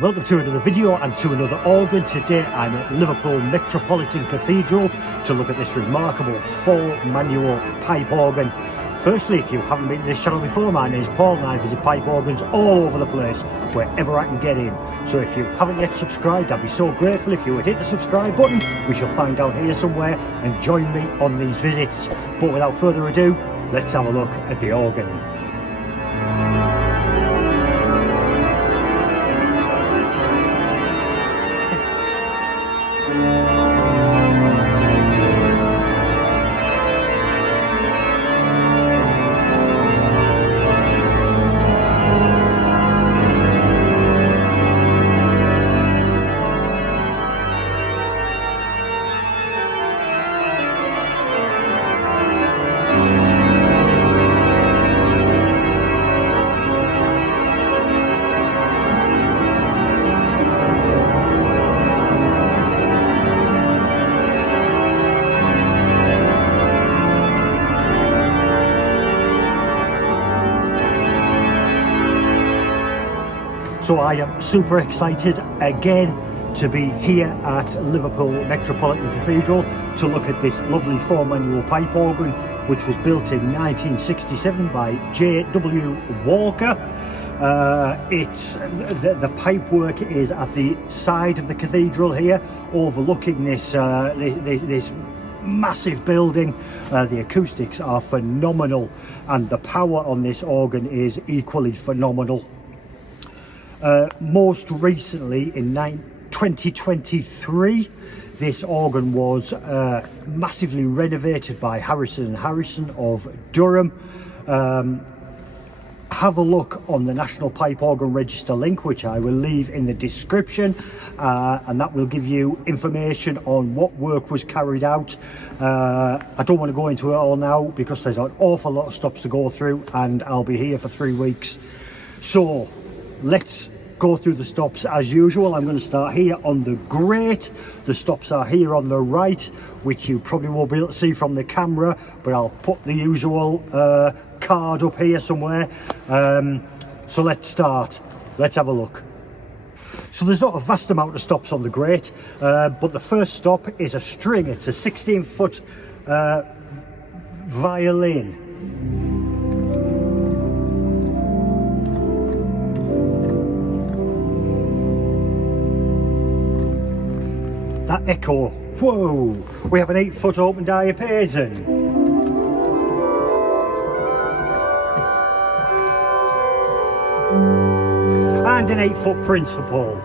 Welcome to another video and to another organ. Today I'm at Liverpool Metropolitan Cathedral to look at this remarkable full manual pipe organ. Firstly, if you haven't been to this channel before, my name is Paul and I visit pipe organs all over the place, wherever I can get in. So if you haven't yet subscribed, I'd be so grateful if you would hit the subscribe button, which you'll find down here somewhere, and join me on these visits. But without further ado, let's have a look at the organ. So I am super excited again to be here at Liverpool Metropolitan Cathedral to look at this lovely 4-manual pipe organ, which was built in 1967 by J.W. Walker. The pipe work is at the side of the cathedral here, overlooking this massive building. The acoustics are phenomenal, and the power on this organ is equally phenomenal. Most recently in 2023 this organ was massively renovated by Harrison & Harrison of Durham. Have a look on the National Pipe Organ Register link, which I will leave in the description, and that will give you information on what work was carried out. I don't want to go into it all now because there's an awful lot of stops to go through and I'll be here for 3 weeks. So let's go through the stops as usual. I'm going to start here on the grate. The stops are here on the right, which you probably won't be able to see from the camera, but I'll put the usual card up here somewhere. So let's start. Let's have a look. So there's not a vast amount of stops on the grate, but the first stop is a string. It's a 16-foot violin. That echo, whoa! We have an 8-foot open diapason. And an 8-foot principal.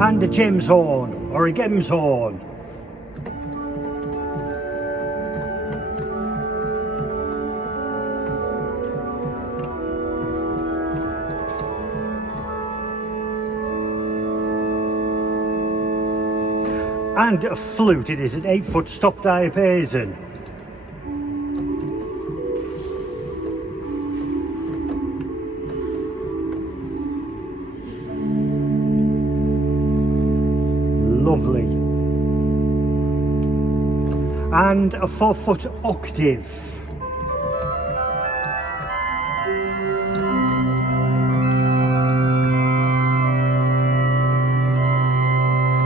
And a gems horn, or a gems horn. And a flute. It is an 8-foot stop diapason. Lovely. And a 4-foot octave.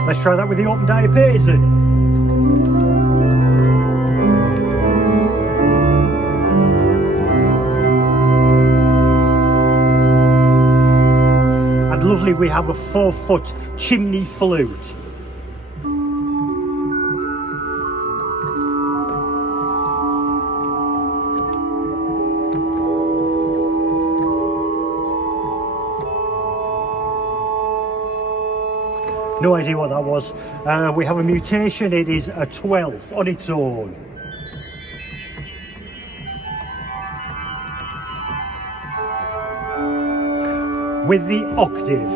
Let's try that with the open diapason. And lovely, we have a 4-foot chimney flute. No idea what that was. We have a mutation. It is a 12th on its own. With the octave.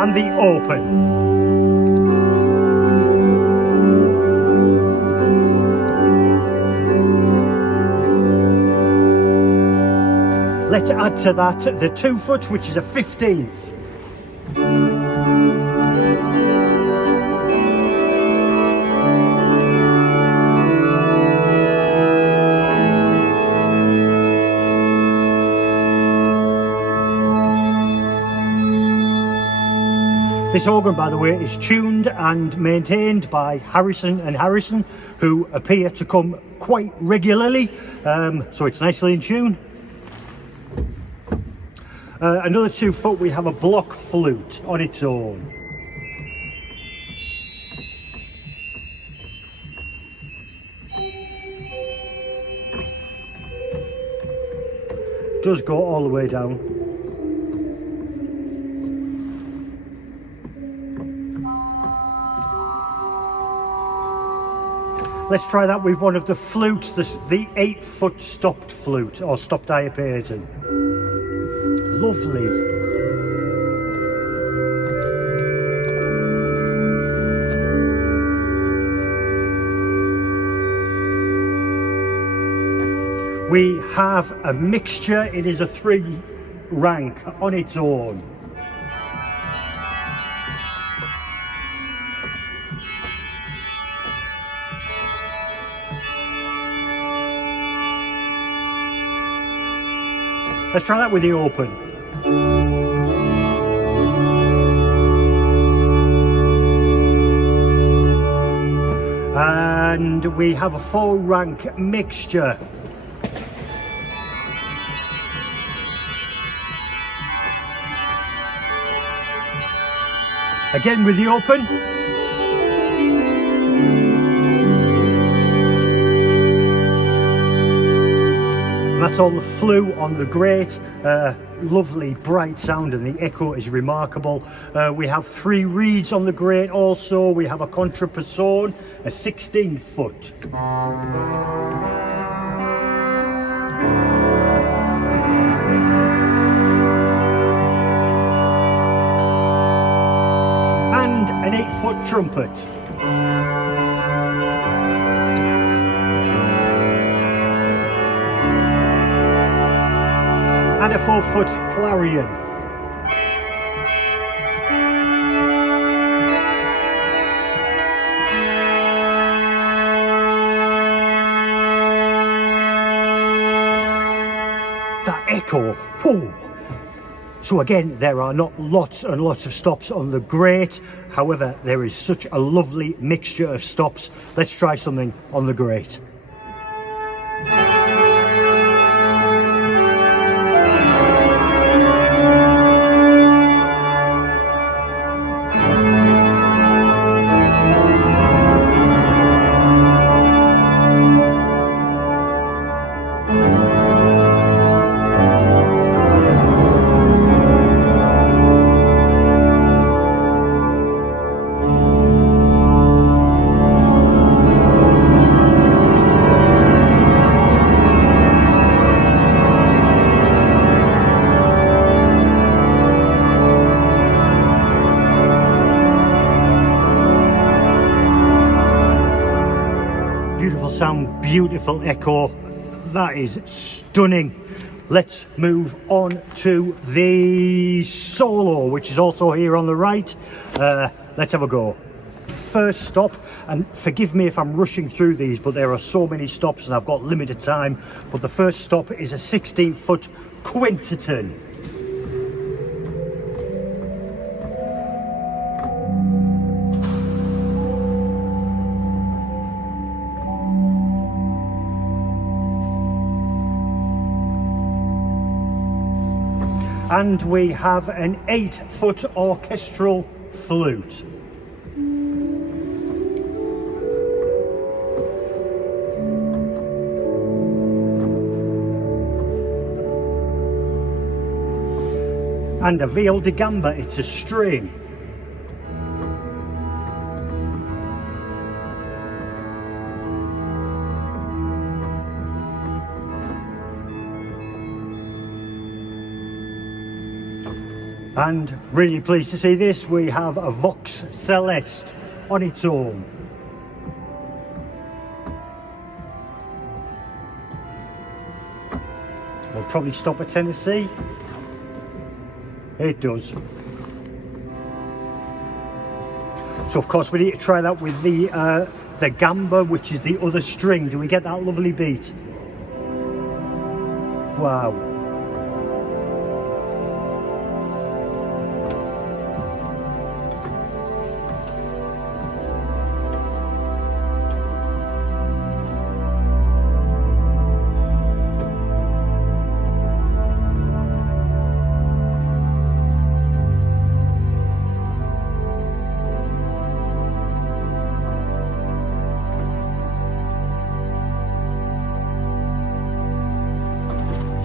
And the open. Let's add to that the 2 foot, which is a 15th. This organ, by the way, is tuned and maintained by Harrison and Harrison, who appear to come quite regularly, so it's nicely in tune. Another 2 foot, we have a block flute on its own. Does go all the way down. Let's try that with one of the flutes, the 8 foot stopped flute, or stopped diapason. Lovely. We have a mixture, it is a 3 rank on its own. Let's try that with the open. And we have a 4 rank mixture. Again with the open. That's all the flute on the grate. Lovely bright sound, and the echo is remarkable. We have 3 reeds on the grate also. We have a contrapasson, a 16 foot. And an 8 foot trumpet. And a 4 foot clarion. That echo, whoa. So again, there are not lots and lots of stops on the grate. However, there is such a lovely mixture of stops. Let's try something on the grate. Beautiful sound, beautiful echo. That is stunning. Let's move on to the solo, which is also here on the right. Let's have a go. First stop, and forgive me if I'm rushing through these, but there are so many stops and I've got limited time. But the first stop is a 16 foot quinteton. And we have an 8 foot orchestral flute. And a viol de gamba, it's a string. And really pleased to see this, we have a Vox Celeste on its own. We'll probably stop at Tennessee. It does. So of course we need to try that with the gamba, which is the other string. Do we get that lovely beat? Wow.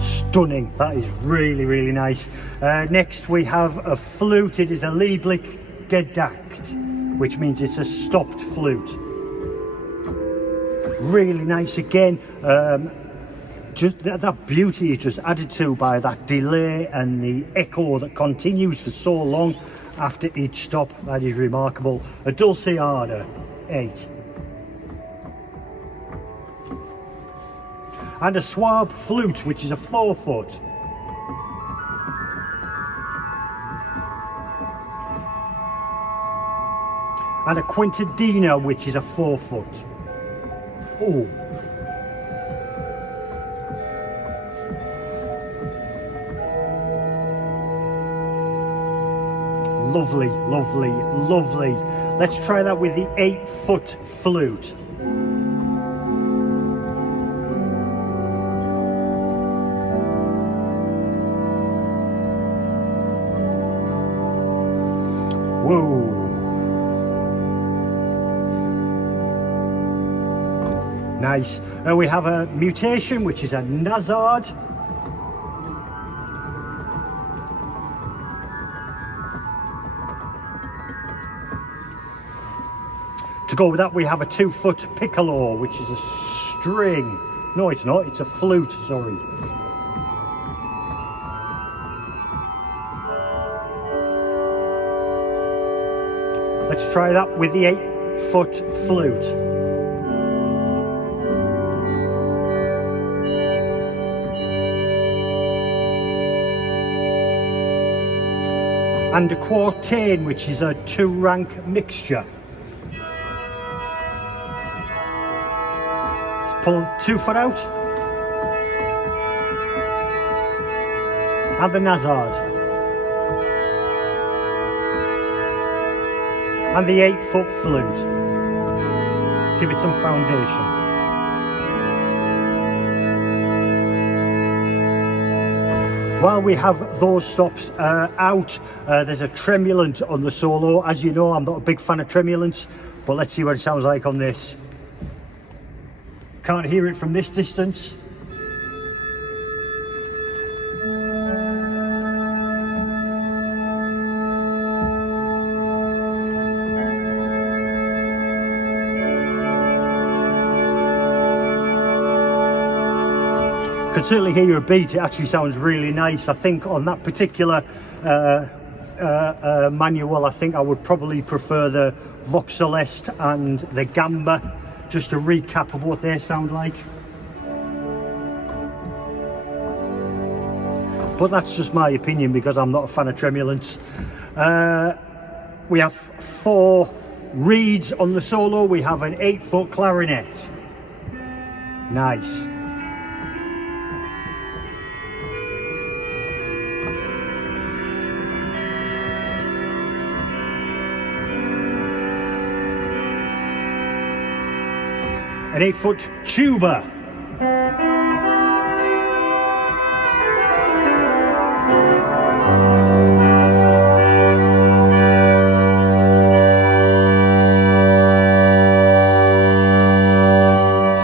Stunning. That is really, really nice. Next we have a flute. It is a lieblich detached, which means it's a stopped flute. Really nice again. Just that beauty is just added to by that delay and the echo that continues for so long after each stop. That is remarkable. A dulciada 8. And a Swell flute, which is a 4 foot. And a quintadina, which is a 4 foot. Oh. Lovely, lovely, lovely. Let's try that with the 8 foot flute. Whoa. Nice. We have a mutation, which is a Nazard. To go with that, we have a 2 foot piccolo, which is a string. No, it's not, it's a flute, sorry. Let's try that with the 8 foot flute. And a quartain, which is a 2 rank mixture. Let's pull 2 foot out. And the Nazard. And the 8 foot flute. Give it some foundation. While we have those stops out, there's a tremulant on the solo. As you know, I'm not a big fan of tremulants, but let's see what it sounds like on this. Can't hear it from this distance. Can certainly hear a beat. It actually sounds really nice. I think on that particular manual, I think I would probably prefer the Voxelest and the Gamba. Just a recap of what they sound like. But that's just my opinion because I'm not a fan of tremulants. We have 4 reeds on the solo. We have an 8 foot clarinet. Nice. An 8 foot tuba.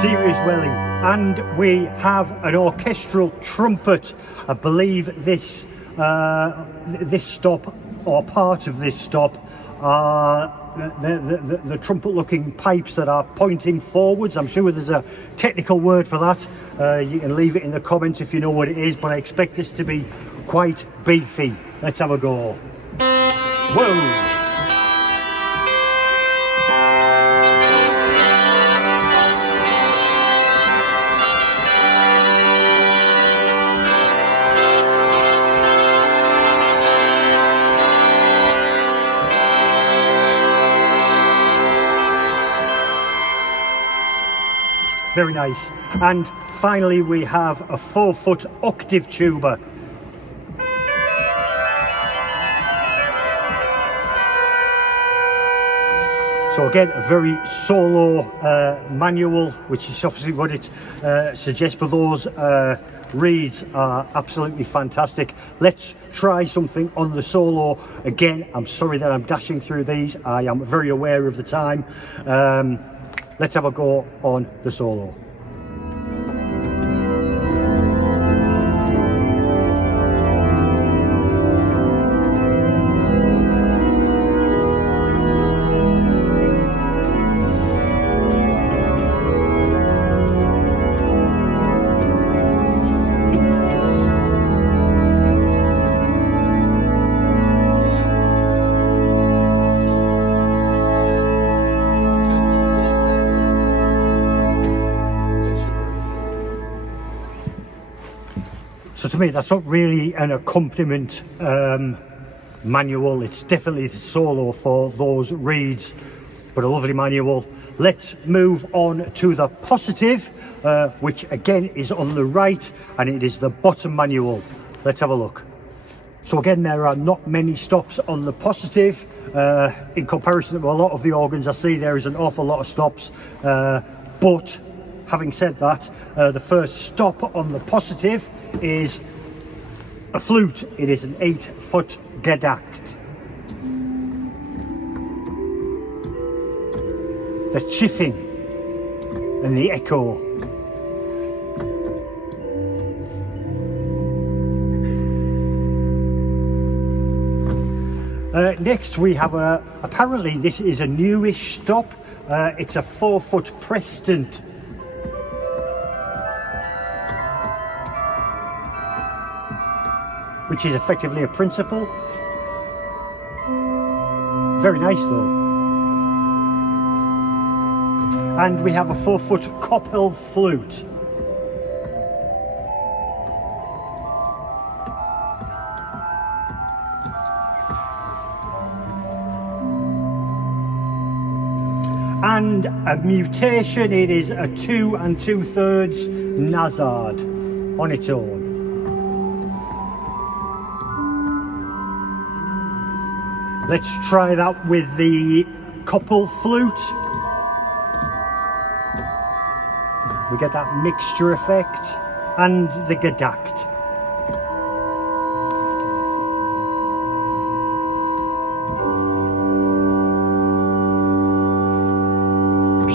Serious welly. And we have an orchestral trumpet. I believe this this stop, or part of this stop, are the trumpet looking pipes that are pointing forwards. I'm sure there's a technical word for that. You can leave it in the comments if you know what it is, but I expect this to be quite beefy. Let's have a go. Whoa! Very nice. And finally we have a 4-foot octave tuba. So again, a very solo manual, which is obviously what it suggests, but those reeds are absolutely fantastic. Let's try something on the solo. Again, I'm sorry that I'm dashing through these. I am very aware of the time. Let's have a go on the solo. So to me, that's not really an accompaniment manual. It's definitely the solo for those reeds, but a lovely manual. Let's move on to the positive, which again is on the right, and it is the bottom manual. Let's have a look. So again, there are not many stops on the positive. In comparison to a lot of the organs I see, there is an awful lot of stops. But having said that, the first stop on the positive is a flute. It is an 8-foot detached. The chiffing and the echo. Next we have apparently this is a newish stop. It's a 4-foot Preston. Which is effectively a principal. Very nice though. And we have a 4-foot Coppell flute. And a mutation, it is a 2 2/3 Nazard on its own. Let's try that with the Coppell flute. We get that mixture effect, and the detached.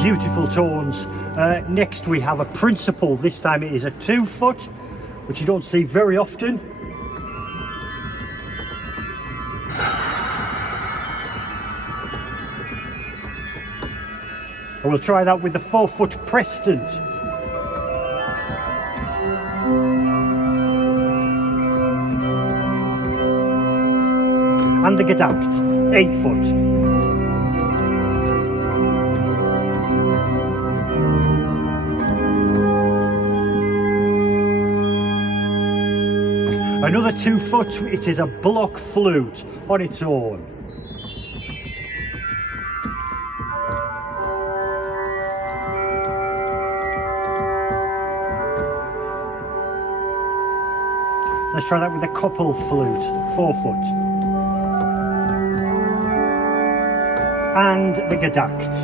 Beautiful tones. Next we have a principal. This time it is a 2-foot, which you don't see very often. And we'll try that with the 4-foot Preston. And the detached, 8-foot. Another 2-foot, it is a block flute on its own. Let's try that with the Coppell flute, 4-foot. And the detached.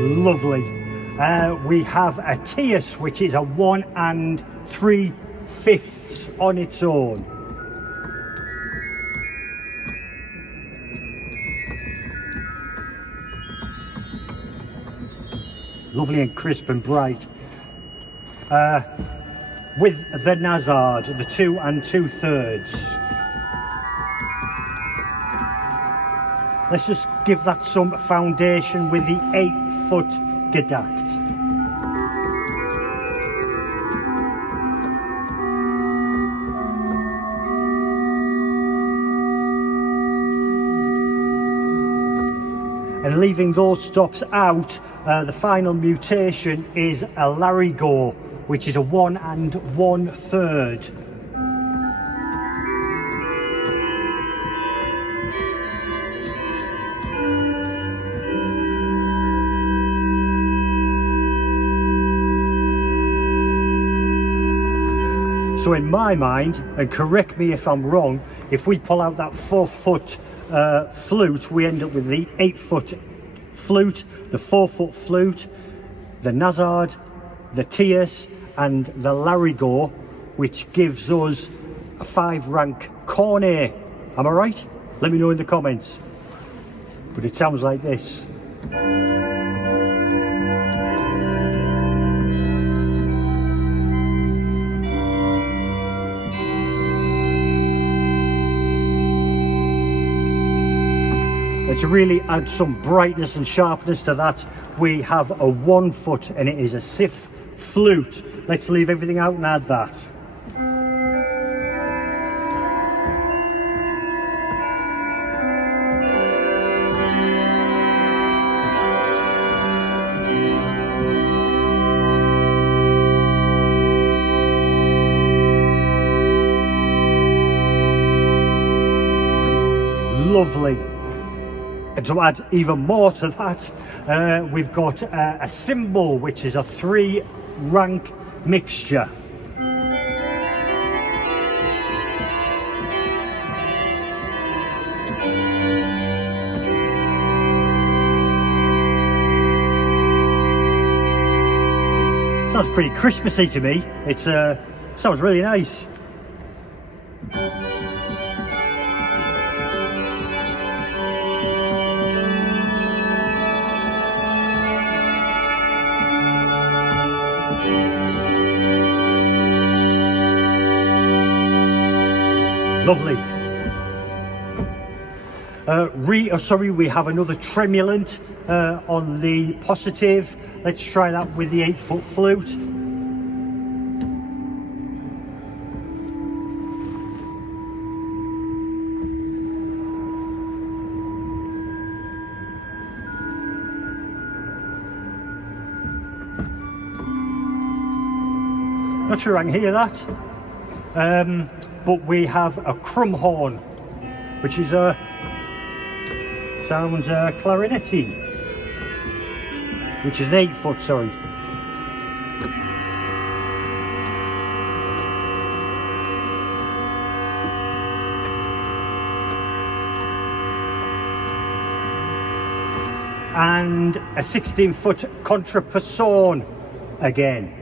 Lovely. We have a tierce, which is a 1 3/5 on its own. Lovely and crisp and bright. With the Nazard, the 2 2/3. Let's just give that some foundation with the 8-foot detached. And leaving those stops out, the final mutation is a Larigot, which is a 1 1/3. So in my mind, and correct me if I'm wrong, if we pull out that 4-foot flute, we end up with the 8-foot flute, the 4-foot flute, the Nazard, the tierce and the larigot, which gives us a 5-rank cornet. Am I right? Let me know in the comments. But it sounds like this. To really add some brightness and sharpness to that, we have a 1-foot and it is a sif flute. Let's leave everything out and add that. Lovely. And to add even more to that, we've got a cymbal, which is a 3-rank mixture. Sounds pretty Christmassy to me. It sounds really nice. Lovely. We have another tremulant on the positive. Let's try that with the 8-foot flute. Not sure I can hear that. But we have a crumb horn, which is sounds clarinety, which is an 8-foot, sorry. And a 16-foot contrapasson again.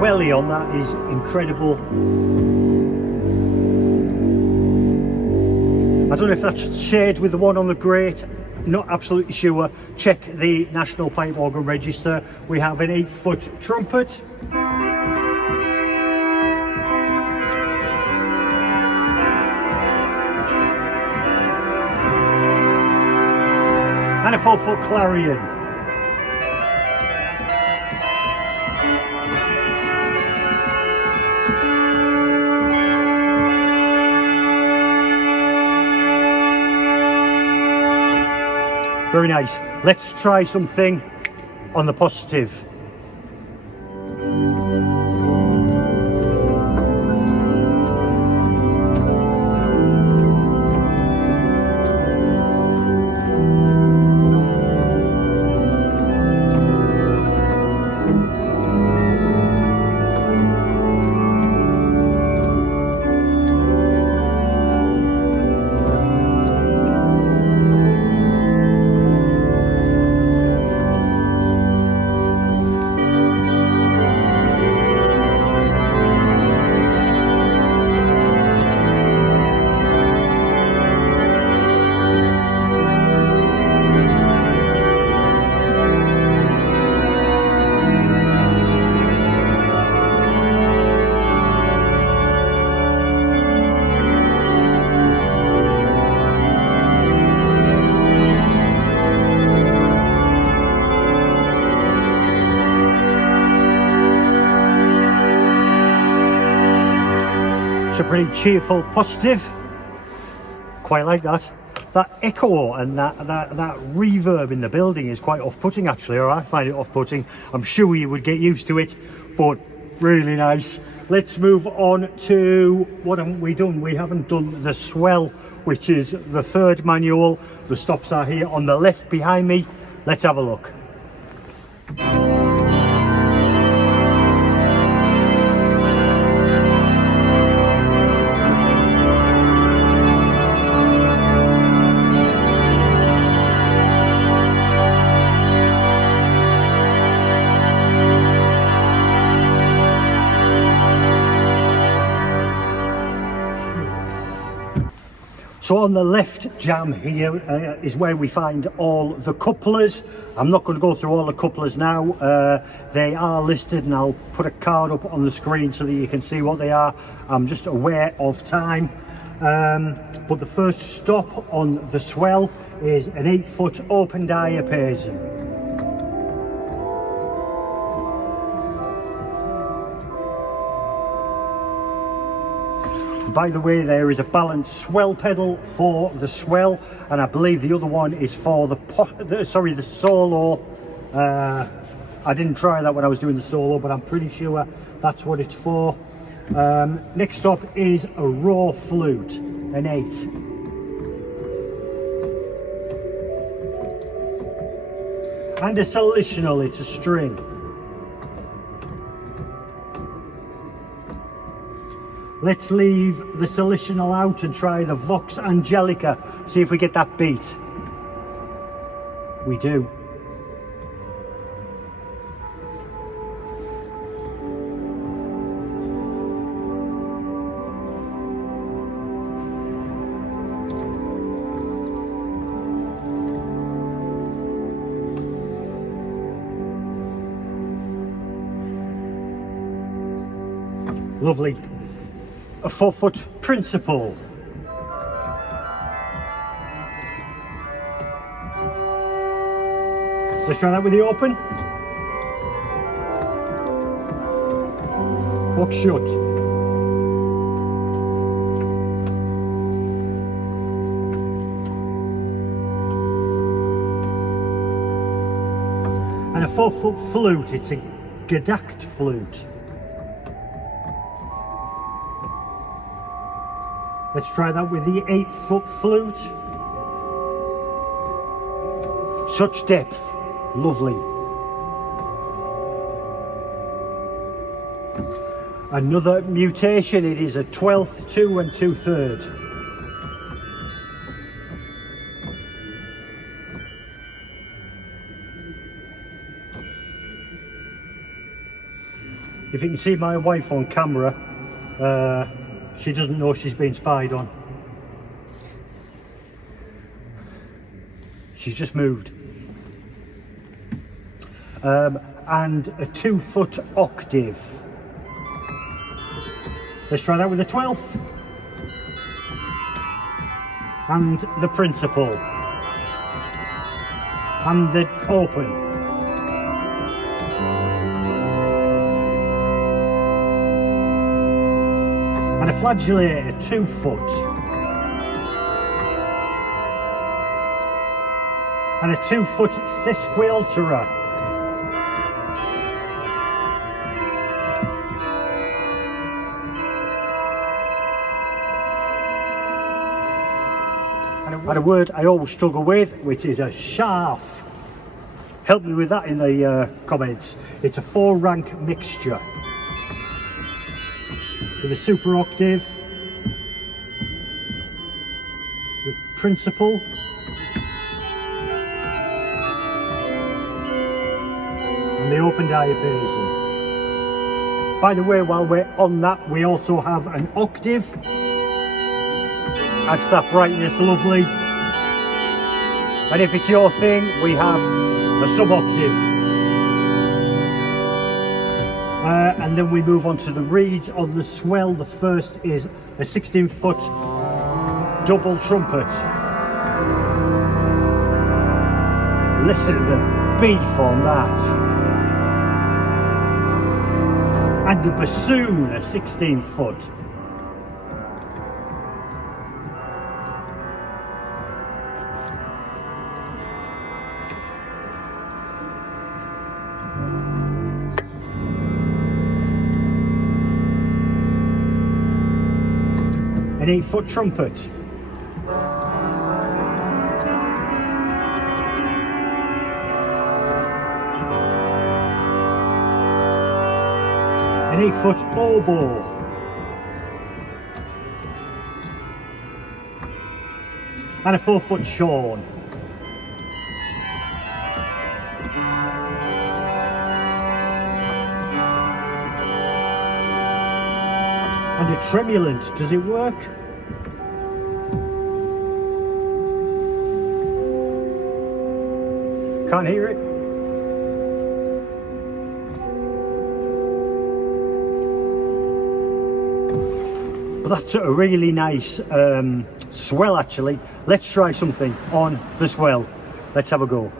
Welly on that is incredible. I don't know if that's shared with the one on the grate, not absolutely sure. Check the National Pipe Organ Register. We have an 8-foot trumpet. And a 4-foot clarion. Very nice. Let's try something on the positive. It's a pretty cheerful, positive. Quite like that. That echo and that reverb in the building is quite off-putting actually, or I find it off-putting. I'm sure you would get used to it, but really nice. Let's move on to, what haven't we done? We haven't done the Swell, which is the 3rd manual. The stops are here on the left behind me. Let's have a look. So on the left jamb here is where we find all the couplers. I'm not going to go through all the couplers now. They are listed, and I'll put a card up on the screen so that you can see what they are. I'm just aware of time. But the first stop on the Swell is an 8-foot open diapason. By the way, there is a balanced swell pedal for the Swell, and I believe the other one is for the solo. I didn't try that when I was doing the solo, but I'm pretty sure that's what it's for. Next up is a raw flute, an 8. And a solitional, it's a string. Let's leave the solitional out and try the Vox Angelica. See if we get that beat. We do. Lovely. A 4-foot principal. Let's try that with the open. Box shut. And a 4-foot flute, it's a detached flute. Let's try that with the 8-foot flute. Such depth, lovely. Another mutation, it is a 12th 2 2/3. If you can see my wife on camera, she doesn't know she's been spied on. She's just moved. And a 2-foot octave. Let's try that with the 12th. And the principal. And the open. And a flagellator, 2-foot. And a 2-foot sesquialtera. And a word I always struggle with, which is a sharf. Help me with that in the comments. It's a 4-rank mixture. With a super octave, the principal, and the open diapason. By the way, while we're on that, we also have an octave. Adds that brightness, lovely. And if it's your thing, we have a sub-octave. And then we move on to the reeds on the Swell. The first is a 16-foot double trumpet. Listen to the beef on that. And the bassoon, a 16-foot. An 8-foot trumpet. an 8-foot oboe, and a 4-foot shorn. And a tremulant, does it work? Can't hear it. But that's a really nice swell actually. Let's try something on the swell. Let's have a go.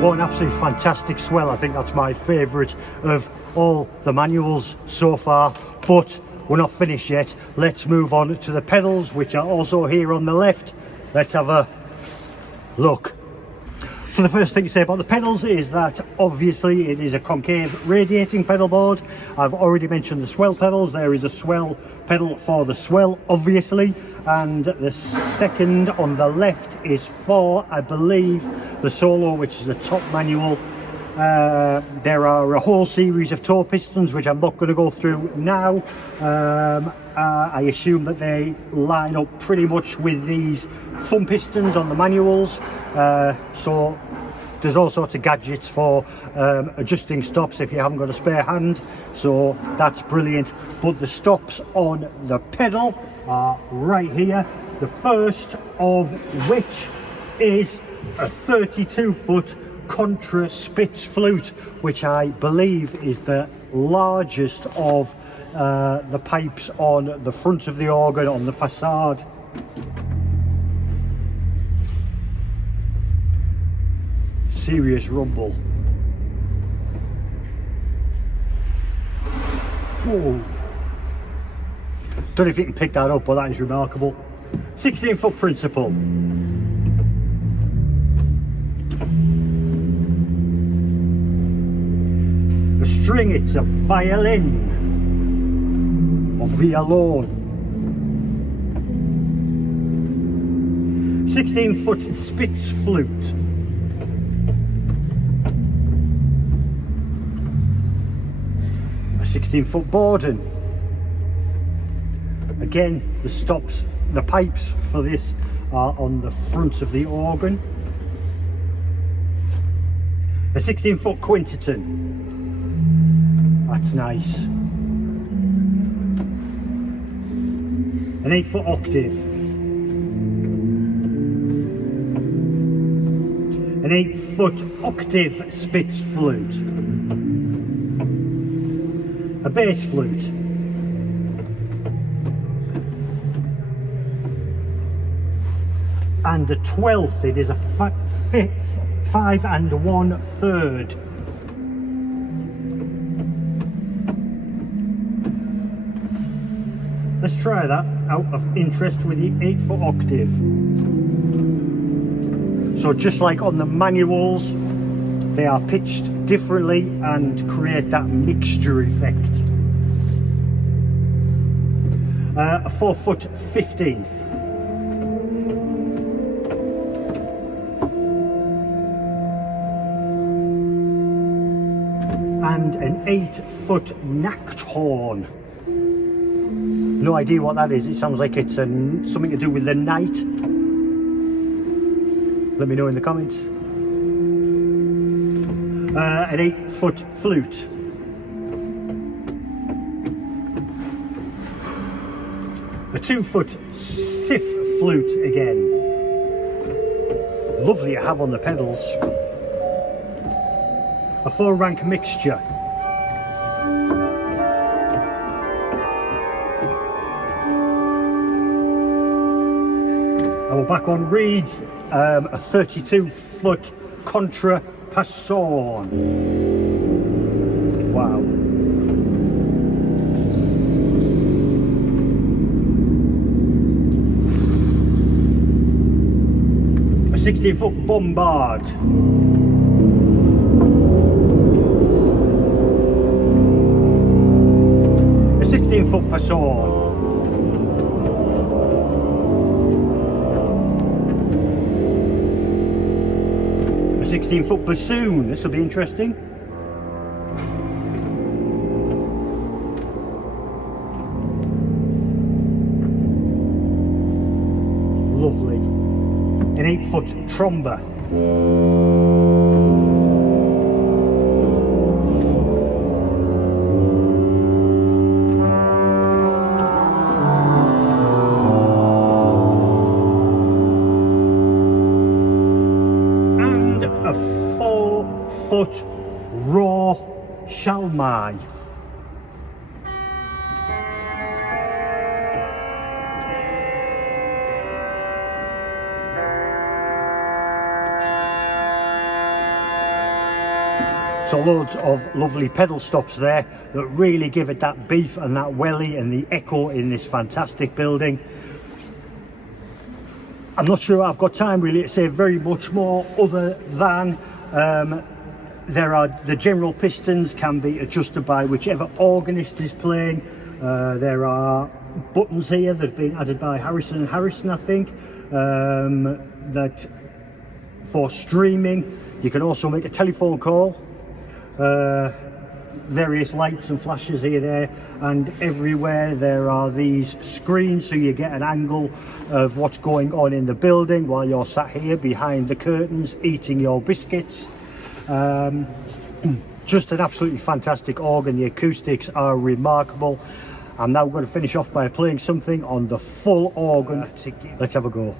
What an absolutely fantastic swell. I think that's my favourite of all the manuals so far, but we're not finished yet. Let's move on to the pedals, which are also here on the left. Let's have a look. So the first thing to say about the pedals is that obviously it is a concave radiating pedal board. I've already mentioned the swell pedals. There is a swell pedal for the swell obviously, and the second on the left is for, I believe, the solo, which is the top manual. There are a whole series of toe pistons which I'm not going to go through now. I assume that they line up pretty much with these thumb pistons on the manuals, so there's all sorts of gadgets for adjusting stops if you haven't got a spare hand, so that's brilliant. But the stops on the pedal are right here, the first of which is a 32-foot contra Spitz flute, which I believe is the largest of the pipes on the front of the organ, on the facade. Serious rumble. Whoa. Don't know if you can pick that up, but that is remarkable. 16-foot principal. The string, it's a violin or violon. 16-foot Spitz flute. A 16-foot Borden. Again, the stops, the pipes for this are on the front of the organ. A 16-foot Quinterton. That's nice. An 8-foot octave. An 8-foot octave Spitz flute. A bass flute. And the 12th, it is a 5 1/3. Let's try that out of interest with the 8-foot octave. So just like on the manuals, they are pitched differently and create that mixture effect. A 4-foot 15th. And an 8-foot knacked horn. No idea what that is. It sounds like it's something to do with the night. Let me know in the comments. An 8-foot flute. A 2-foot sif flute again. Lovely to have on the pedals. A 4-rank mixture. And we're back on reeds. A 32-foot contra passon. Wow. A 16-foot bombard. A 16-foot passon. A 16-foot bassoon. This will be interesting. Lovely. An 8-foot tromba. And a 4-foot raw shalmai. So loads of lovely pedal stops there that really give it that beef and that welly and the echo in this fantastic building. I'm not sure I've got time really to say very much more other than there are the general pistons can be adjusted by whichever organist is playing. There are buttons here that have been added by Harrison and Harrison, I think, that for streaming. You can also make a telephone call. Various lights and flashes here, there, and everywhere there are these screens, so you get an angle of what's going on in the building while you're sat here behind the curtains eating your biscuits. Just an absolutely fantastic organ. The acoustics are remarkable. I'm now going to finish off by playing something on the full organ. Let's have a go.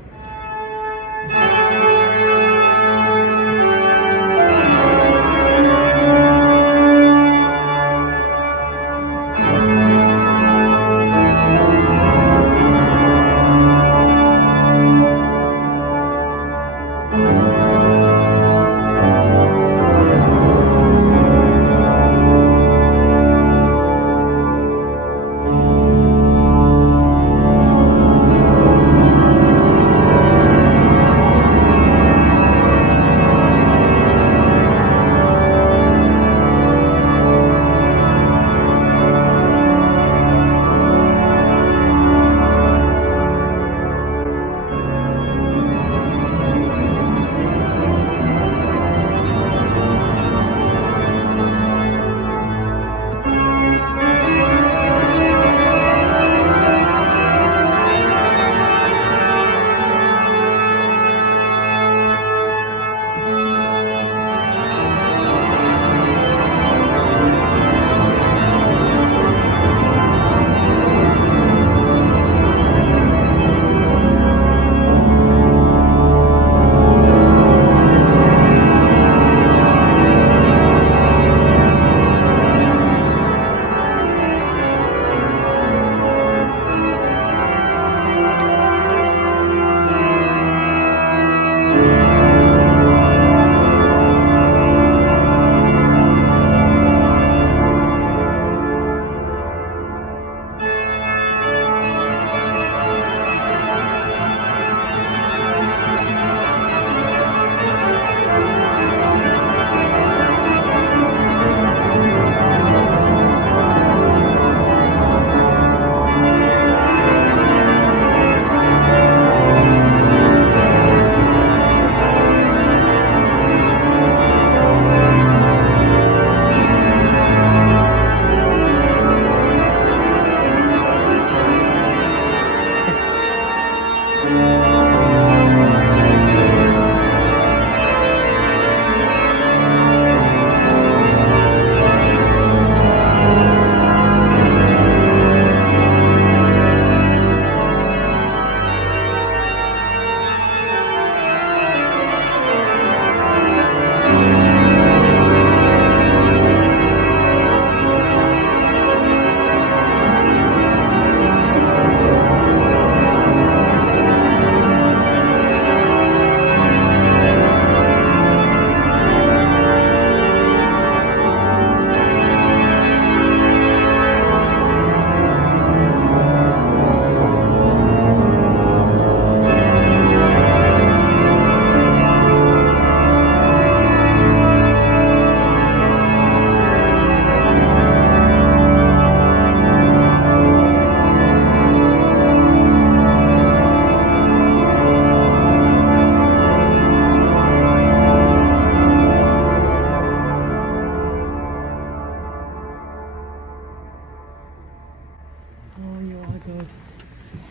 good.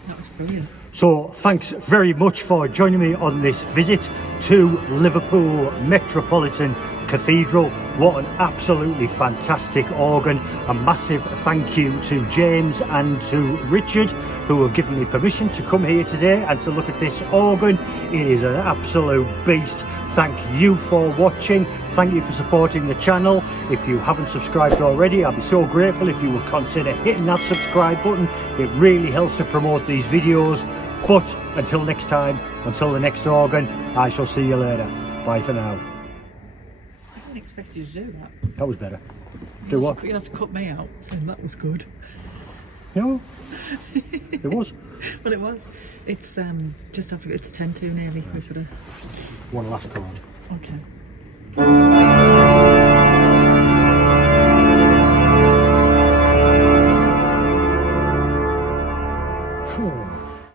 That was brilliant. So thanks very much for joining me on this visit to Liverpool Metropolitan Cathedral. What an absolutely fantastic organ. A massive thank you to James and to Richard, who have given me permission to come here today and to look at this organ. It is an absolute beast. Thank you for watching. Thank you for supporting the channel. If you haven't subscribed already, I'd be so grateful if you would consider hitting that subscribe button. It really helps to promote these videos. But until next time, until the next organ, I shall see you later. Bye for now. I didn't expect you to do that. That was better. Do what? You'll have to cut me out saying that was good. No, it was. Well, it was. It's just after, it's 10 to nearly. We should have. One last chord. Okay.